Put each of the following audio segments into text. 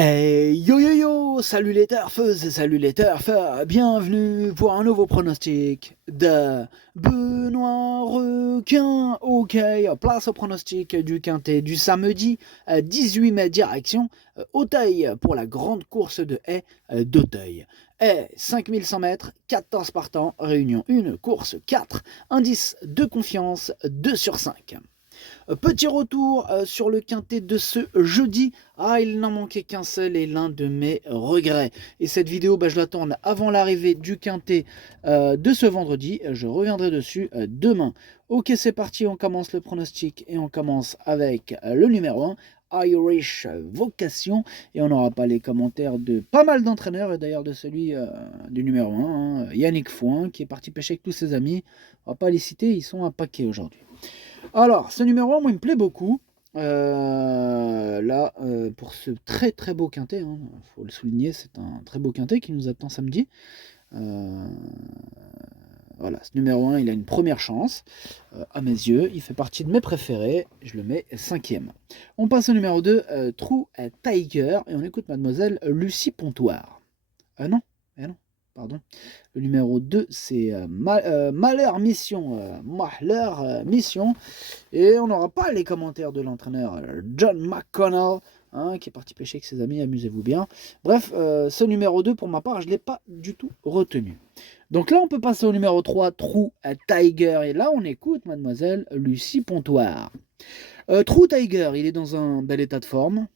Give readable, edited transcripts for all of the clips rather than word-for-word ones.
Hey yo yo yo, salut les turfeuses et salut les turfeurs, bienvenue pour un nouveau pronostic de Benoît Requin. Ok, place au pronostic du quintet du samedi 18 mai direction Auteuil pour la grande course de haies d'Auteuil. Haies 5100 mètres, 14 partants, réunion 1, course 4, indice de confiance 2 sur 5. Petit retour sur le quintet de ce jeudi. Ah, il n'en manquait qu'un seul et l'un de mes regrets. Et cette vidéo, je la tourne avant l'arrivée du quintet de ce vendredi. Je reviendrai dessus demain. Ok, c'est parti, on commence le pronostic et on commence avec le numéro 1. Irish Vocation, et on n'aura pas les commentaires de pas mal d'entraîneurs, et d'ailleurs de celui du numéro 1, Yannick Fouin, qui est parti pêcher avec tous ses amis. On va pas les citer, ils sont un paquet aujourd'hui. Alors, ce numéro 1, moi, il me plaît beaucoup. Pour ce très très beau quintet, faut le souligner, c'est un très beau quintet qui nous attend samedi. Voilà, ce numéro 1, il a une première chance, à mes yeux. Il fait partie de mes préférés. Je le mets 5e. On passe au numéro 2, True Tiger, et on écoute mademoiselle Lucie Pontoire. Non, non, pardon. Le numéro 2, c'est Malheur Mission. Malheur Mission. Et on n'aura pas les commentaires de l'entraîneur John McConnell, qui est parti pêcher avec ses amis, amusez-vous bien. Bref, ce numéro 2, pour ma part, je ne l'ai pas du tout retenu. Donc là, on peut passer au numéro 3, True Tiger. Et là, on écoute mademoiselle Lucie Pontoire. True Tiger, il est dans un bel état de forme.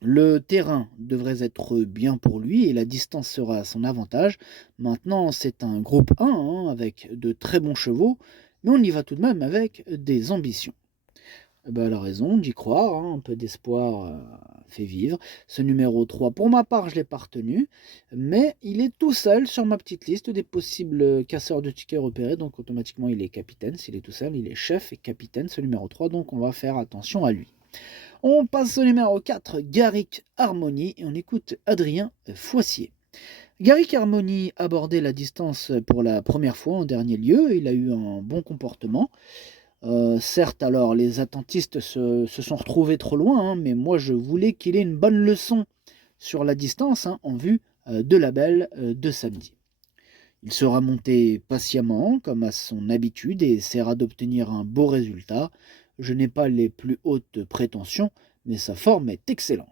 Le terrain devrait être bien pour lui et la distance sera à son avantage. Maintenant, c'est un groupe 1 avec de très bons chevaux, mais on y va tout de même avec des ambitions. Elle a raison d'y croire, un peu d'espoir fait vivre. Ce numéro 3, pour ma part, je ne l'ai pas retenu, mais il est tout seul sur ma petite liste des possibles casseurs de tickets repérés, donc automatiquement il est capitaine. S'il est tout seul, il est chef et capitaine, ce numéro 3, donc on va faire attention à lui. On passe au numéro 4, Garrick Harmony, et on écoute Adrien Foissier. Garrick Harmony abordait la distance pour la première fois en dernier lieu, il a eu un bon comportement. Certes, alors les attentistes se sont retrouvés trop loin, mais moi je voulais qu'il ait une bonne leçon sur la distance en vue de la belle de samedi. Il sera monté patiemment, comme à son habitude, et essaiera d'obtenir un beau résultat. Je n'ai pas les plus hautes prétentions, mais sa forme est excellente.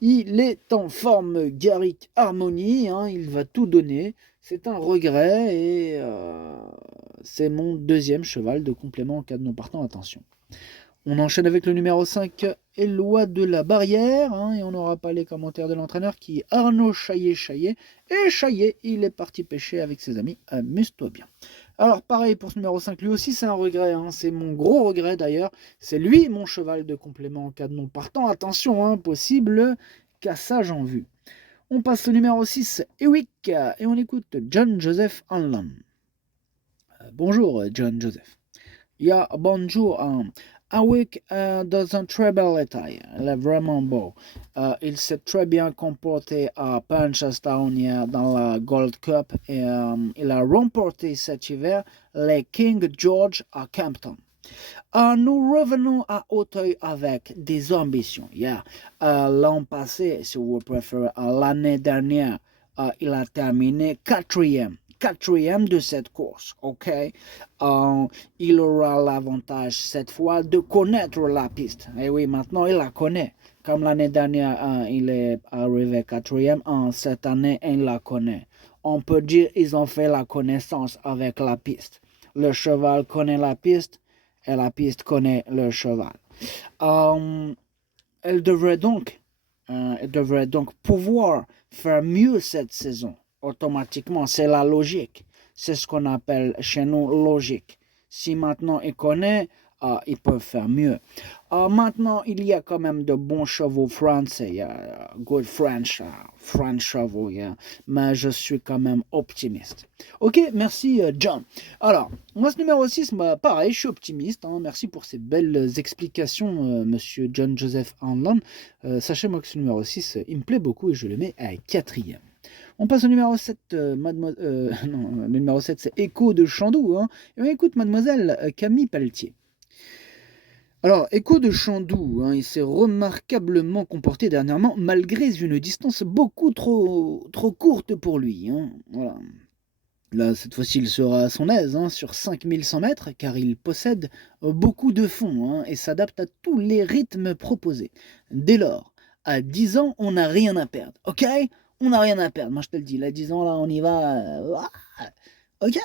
Il est en forme Garrick Harmony, il va tout donner. C'est un regret et c'est mon deuxième cheval de complément en cas de non partant. Attention. On enchaîne avec le numéro 5, Éloi de la Barrière, et on n'aura pas les commentaires de l'entraîneur qui est Arnaud Chaillet. Et Chaillet, il est parti pêcher avec ses amis. Amuse-toi bien. Alors pareil pour ce numéro 5, lui aussi c'est un regret, c'est mon gros regret d'ailleurs. C'est lui mon cheval de complément en cas de non partant. Attention, possible cassage en vue. On passe au numéro 6, Ewick, et on écoute John Joseph Hanlon. Bonjour John Joseph. Bonjour. Ewick dans un très bel état, il est vraiment beau. Il s'est très bien comporté à Punchestown dans la Gold Cup et il a remporté cet hiver les King George à Campton. Nous revenons à Auteuil avec des ambitions. L'an passé, si vous préférez, l'année dernière, il a terminé quatrième de cette course, ok? Il aura l'avantage cette fois de connaître la piste. Et oui, maintenant il la connaît. Comme l'année dernière, il est arrivé quatrième, cette année, il la connaît. On peut dire qu'ils ont fait la connaissance avec la piste. Le cheval connaît la piste et la piste connaît le cheval. Elle devrait donc pouvoir faire mieux cette saison. Automatiquement, c'est la logique. C'est ce qu'on appelle chez nous logique. Si maintenant il connaît, ils peuvent faire mieux. Maintenant, il y a quand même de bons chevaux français. Good French chevaux. Mais je suis quand même optimiste. Ok, merci John. Alors, moi ce numéro 6, pareil, je suis optimiste. Merci pour ces belles explications, monsieur John Joseph Hanlon. Sachez-moi que ce numéro 6, il me plaît beaucoup et je le mets à 4e. On passe au numéro 7, le numéro 7 c'est Écho de Chandoux, et on écoute mademoiselle Camille Pelletier. Alors, Echo de Chandoux, il s'est remarquablement comporté dernièrement, malgré une distance beaucoup trop courte pour lui. Voilà. Là, cette fois-ci, il sera à son aise sur 5100 mètres, car il possède beaucoup de fond et s'adapte à tous les rythmes proposés. Dès lors, à 10 ans, on n'a rien à perdre. Ok? On n'a rien à perdre. Moi, je te le dis, là, 10 ans, là, on y va. Ok?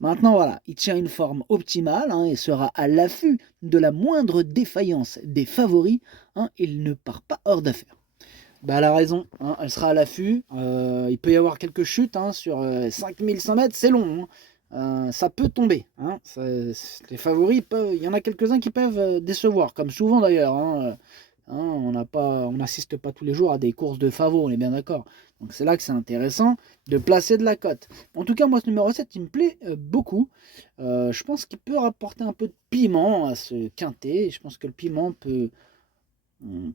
Maintenant, voilà, il tient une forme optimale et sera à l'affût de la moindre défaillance des favoris. Il ne part pas hors d'affaire. Bah, elle a raison, elle sera à l'affût. Il peut y avoir quelques chutes sur 5100 mètres, c'est long. Ça peut tomber. Les favoris, il y en a quelques-uns qui peuvent décevoir, comme souvent d'ailleurs. On n'assiste pas tous les jours à des courses de favoris, on est bien d'accord. Donc c'est là que c'est intéressant de placer de la cote. En tout cas, moi, ce numéro 7, il me plaît beaucoup. Je pense qu'il peut rapporter un peu de piment à ce quintet. Je pense que le piment peut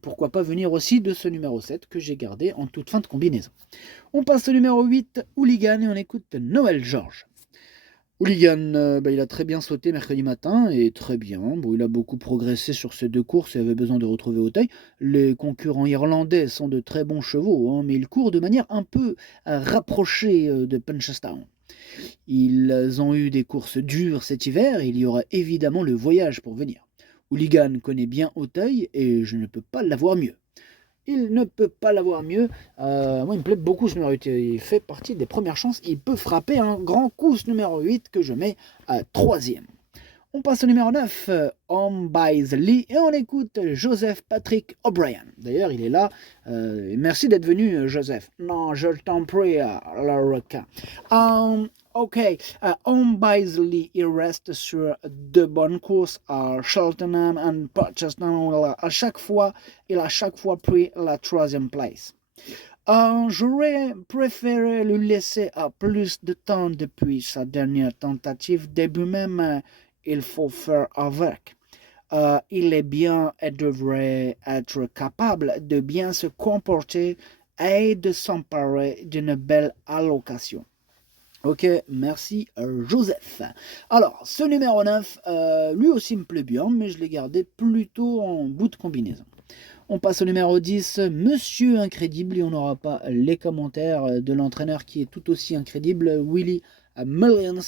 pourquoi pas venir aussi de ce numéro 7 que j'ai gardé en toute fin de combinaison. On passe au numéro 8, Hooligan, et on écoute Noël Georges. Hooligan, il a très bien sauté mercredi matin, et très bien. Bon, il a beaucoup progressé sur ces deux courses et avait besoin de retrouver Auteuil. Les concurrents irlandais sont de très bons chevaux, mais ils courent de manière un peu rapprochée de Punchestown. Ils ont eu des courses dures cet hiver, il y aura évidemment le voyage pour venir. Hooligan connaît bien Auteuil et je ne peux pas l'avoir mieux. Il ne peut pas l'avoir mieux. Moi, il me plaît beaucoup ce numéro 8. Il fait partie des premières chances. Il peut frapper un grand coup ce numéro 8 que je mets à 3e. On passe au numéro 9, On Buys Lee, et on écoute Joseph Patrick O'Brien. D'ailleurs, il est là. Merci d'être venu, Joseph. Non, je t'en prie, la Roca. Ok, On Buys Lee, il reste sur de bonnes courses à Cheltenham et Portchester. Il a à chaque fois pris la 3e place. J'aurais préféré le laisser à plus de temps depuis sa dernière tentative. Début même, il faut faire avec. Il est bien et devrait être capable de bien se comporter et de s'emparer d'une belle allocation. Ok, merci Joseph. Alors, ce numéro 9, lui aussi me plaît bien, mais je l'ai gardé plutôt en bout de combinaison. On passe au numéro 10, Monsieur Incrédible, et on n'aura pas les commentaires de l'entraîneur qui est tout aussi incrédible, Willy Millions.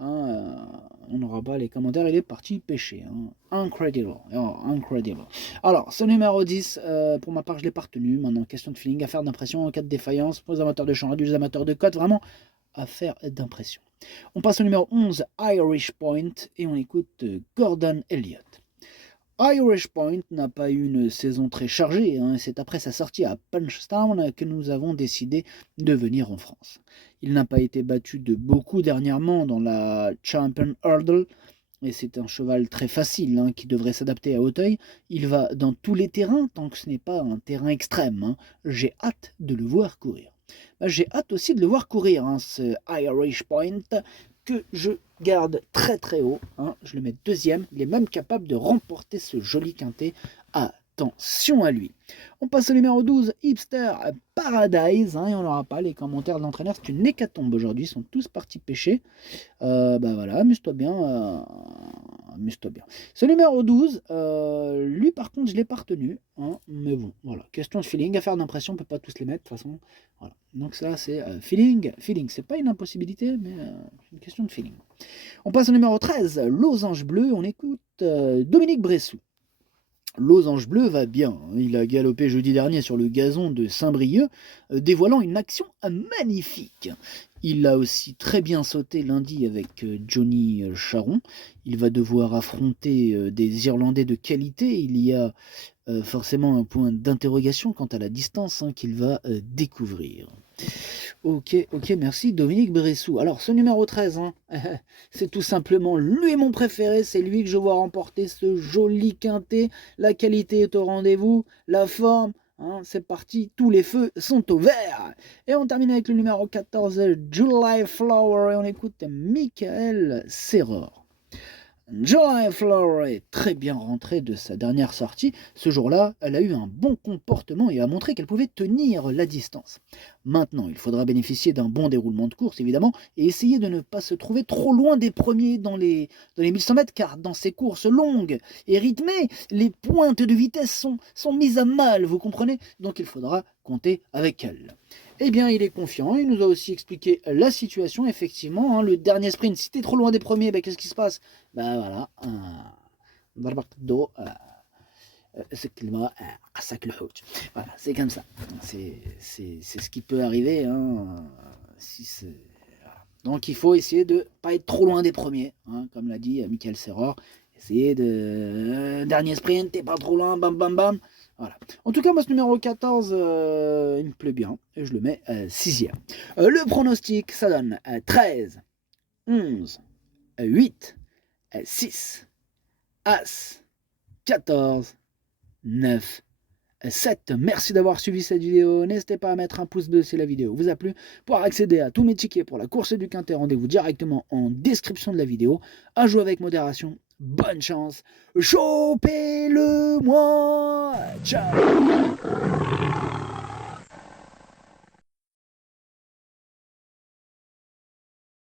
On n'aura pas les commentaires, il est parti pêcher. Incredible. Incredible. Alors, ce numéro 10, pour ma part, je l'ai pas retenu. Maintenant, question de feeling, affaire d'impression, en cas de défaillance, pour les amateurs de champ, les amateurs de cote, vraiment, affaire d'impression. On passe au numéro 11, Irish Point, et on écoute Gordon Elliott. Irish Point n'a pas eu une saison très chargée, c'est après sa sortie à Punchestown que nous avons décidé de venir en France. Il n'a pas été battu de beaucoup dernièrement dans la Champion Hurdle, et c'est un cheval très facile qui devrait s'adapter à Auteuil. Il va dans tous les terrains tant que ce n'est pas un terrain extrême. J'ai hâte de le voir courir. J'ai hâte aussi de le voir courir, ce Irish Point, que je garde très très haut. Je le mets 2e. Il est même capable de remporter ce joli quintet. Attention à lui. On passe au numéro 12, Hipster Paradise. Et on n'aura pas les commentaires de l'entraîneur. C'est une hécatombe aujourd'hui. Ils sont tous partis pêcher. Voilà, amuse-toi bien. Amuse-toi bien. Ce numéro 12, lui par contre, je ne l'ai pas retenu. Mais bon, voilà. Question de feeling. Affaire d'impression, on ne peut pas tous les mettre de toute façon. Voilà. Donc ça, c'est feeling. Feeling, c'est pas une impossibilité, mais c'est une question de feeling. On passe au numéro 13, Losange Bleu. On écoute Dominique Bressou. Losange Bleu va bien. Il a galopé jeudi dernier sur le gazon de Saint-Brieuc, dévoilant une action magnifique. Il a aussi très bien sauté lundi avec Johnny Charon. Il va devoir affronter des Irlandais de qualité. Il y a forcément un point d'interrogation quant à la distance qu'il va découvrir. Ok, merci Dominique Bressou. Alors ce numéro 13, c'est tout simplement lui mon préféré, c'est lui que je vois remporter ce joli quintet. La qualité est au rendez-vous, la forme, c'est parti, tous les feux sont au vert. Et on termine avec le numéro 14, July Flower, et on écoute Michael Serror. July Flower est très bien rentrée de sa dernière sortie. Ce jour-là, elle a eu un bon comportement et a montré qu'elle pouvait tenir la distance. Maintenant, il faudra bénéficier d'un bon déroulement de course, évidemment, et essayer de ne pas se trouver trop loin des premiers dans les 1100 mètres, car dans ces courses longues et rythmées, les pointes de vitesse sont mises à mal, vous comprenez? Donc il faudra compter avec elle. Eh bien, il est confiant, il nous a aussi expliqué la situation, effectivement, hein, le dernier sprint, si t'es trop loin des premiers, ben, qu'est-ce qui se passe? Ben voilà, ضربة الضوء قصك الحوت. Voilà, c'est comme ça. C'est ce qui peut arriver. Hein, si voilà. Donc il faut essayer de ne pas être trop loin des premiers, hein, comme l'a dit Michael Serror. Essayer de... dernier sprint, t'es pas trop loin, bam bam bam. Voilà. En tout cas, moi, ce numéro 14, il me plaît bien. Et je le mets 6e. Le pronostic, ça donne 13, 11, 8, 6, As, 14, 9, 7. Merci d'avoir suivi cette vidéo. N'hésitez pas à mettre un pouce bleu si la vidéo vous a plu. Pour accéder à tous mes tickets pour la course du Quintet, rendez-vous directement en description de la vidéo. À jouer avec modération. Bonne chance. Chopez-le moi. Ciao.